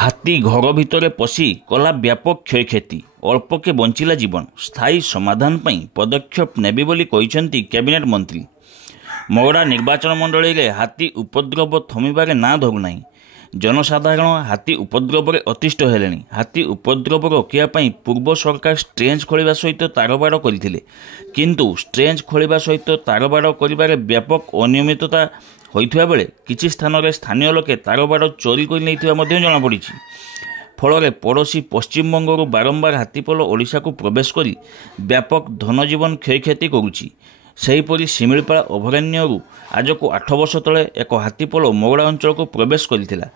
हाथी घर भितर पशि कला व्यापक क्षयक्षति अल्पके बंचिला जीवन स्थायी समाधान पई पदक्षेप नेबी बोली कहिसेंती कैबिनेट मंत्री। मगड़ा निर्वाचन मंडली रे हाथी उपद्रव थमिबारे ना धरुना। जनसाधारण हाथी उपद्रव अतिष्ठ हेलेनी। हाथी उपद्रव रोकिया पई पूर्व सरकार स्ट्रेंज खोलिबा सहित तारबाड़ करथिले, किंतु स्ट्रेंज खोलिबा सहित तारबाड़ करिबारे व्यापक अनियमितता होइथिबा बेले किछि स्थान रे स्थानीय लोके तारबाड़ चोरी कर नैथिबा मध्ये जणा पड़िछि। फल पड़ोशी पश्चिमबंग बारंबार हाथीपल ओडिशा को प्रवेश करी व्यापक धनजीवन क्षयक्षति करुछि। सेहीपरि शिमिलीपाल अभयारण्य आज को 8 वर्ष तले एक हाथीपल मगड़ा अंचल को प्रवेश करथिला,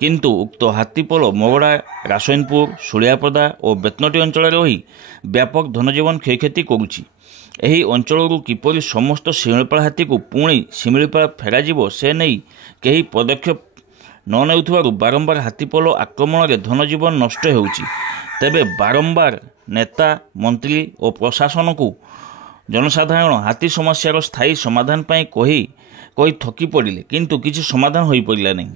किंतु उक्त हाथीपल मगड़ा रासयनपुर सुलियापदा और बेतनटी अंचल रही व्यापक धनजीवन क्षयक्षति करुछि। एही अंचल किपरि समस्त शिमिलीपाल हाथी को पुणी शिमिलीपाल फेराजिबो से नहीं केही पदक्षेप न नेउथिबारु बारंबार हाथीपल आक्रमण में धनजीवन नष्ट होउछि। तेबे बारंबार नेता मंत्री और प्रशासन को जनसाधारण हाथी समस्यार स्थायी समाधान पाई कही थकी पड़िले, किंतु किसी समाधान हो पारा नहीं।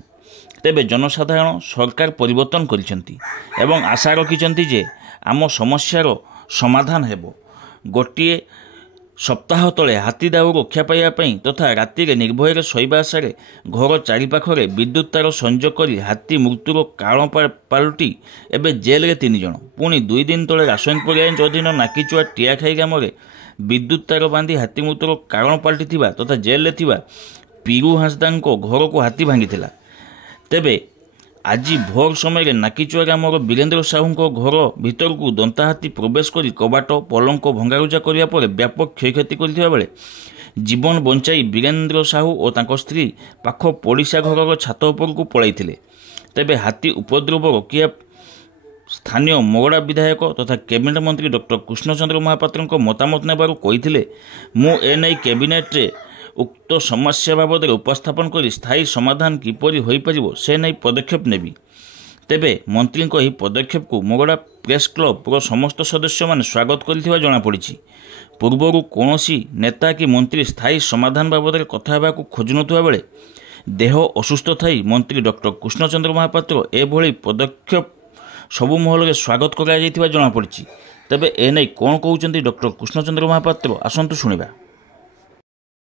तेबे जनसाधारण सरकार परिवर्तन करिसेंती एवं आशा रखिसेंती जे आम समस्यार समाधान हेबो। गोटे सप्ताह तले हाथी दाउ रक्षा पाइबापी तथा राति निर्भय शोवा आशा घर चारिपाखे विद्युत तार संजोग कर हाथी मृत्युर कारण पालटि एवं जेल 3 जन। पुणी 2 दिन तले रासयनपुर रेंज अधीन नाकीचुआ टियाखाई ग्राम विद्युत तार बांधी हाथी मृत्युर कारण पलटि तथा जेल पीरू हांसदा घर को हाथी भांगी। तेबे आज भोर समय नाकीचुआ ग्राम वीरेन्द्र साहू घर भीतर को दंता हाथी प्रवेश कर कबाट पलंक भंगारुजा करने पर व्यापक क्षयक्षति करथिबा बेले जीवन बंचाई वीरेन्द्र साहू और तांको स्त्री पाख पड़िशा घर छात उपर को पलैथिले। तेबे हाथी उपद्रव रोकिया स्थानीय मगड़ा विधायक तथा कैबिनेट मंत्री डॉक्टर कृष्णचंद्र महापात्र मतामत नेबारु कहिथिले, मु एनै कैबिनेट रे उक्त समस्या बाबद उपस्थापन कर स्थायी समाधान किपरि होई परिबो से नहीं पदक्षेप नेबी। तेबे मंत्री यह पदक्षेप को मगड़ा प्रेस क्लब और समस्त सदस्य माने स्वागत करथिबा जणा पड़िछि। पूर्वरु कौनसी नेता कि मंत्री स्थायी समाधान बाबद कथा हेबाकु खोजुनथुवा बेले देह असुस्थ थाई मंत्री डॉक्टर कृष्णचंद्र महापात्र एभली पदक्षेप सबु महल स्वागत करा जणा पड़िछि। तेबे एनै कोन कहउचंती डॉक्टर कृष्णचंद्र महापात्र, आसंतु सुनिबा।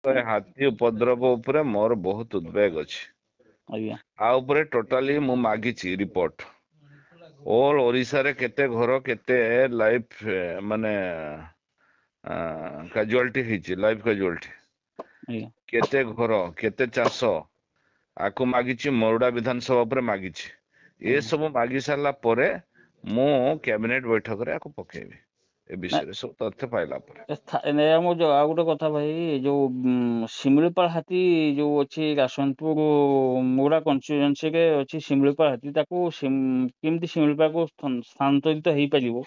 हाथी उपद्रव उपरे मोर बहुत उद्वेग अछि। आ उपरे टोटाली मु मागिछि रिपोर्ट। ऑल ओडिशा रे केते घर केते लाइफ माने कैजुअलिटी हिची लाइफ कैजुअलिटी केते घर केते चाष आकु मागिछि मोरडा विधानसभा उपरे मागिछि। ए सब मागी सारला परे मु कैबिनेट बैठक रे आकु पकेबी ए विषय सब तथ्य पाइला परे। मो जो आ गोटे कथा भाई जो शिमिलीपाल हाथी जो अच्छी रासनपुर मुगड़ा कन्स्टिट्यूएंसी के अच्छी शिमिलीपाल हाथी ताको केमती शिमिलीपाल को स्थानांतरित हो पारिबो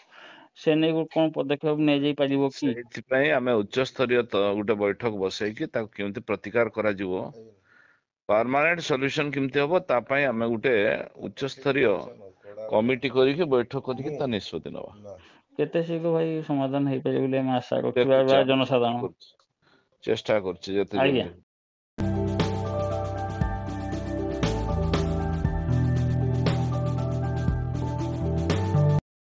से नहीं कौन पदक्षेप नै जाई पारिबो कि सेथिपई आमे उच्च स्तरीय गोटे बैठक बसै कि ताको केमती प्रतिकार करा जिवो, परमानेंट सॉल्यूशन केमती हबो ता पई आमे गोटे उच्च स्तरीय कमिटी करी के बैठक करी के ता निष्पत्ति नबा। केते शीघ्र भाई समाधान हो पारे बोले आशा रखिबा जनसाधारण चेष्टा करछि जते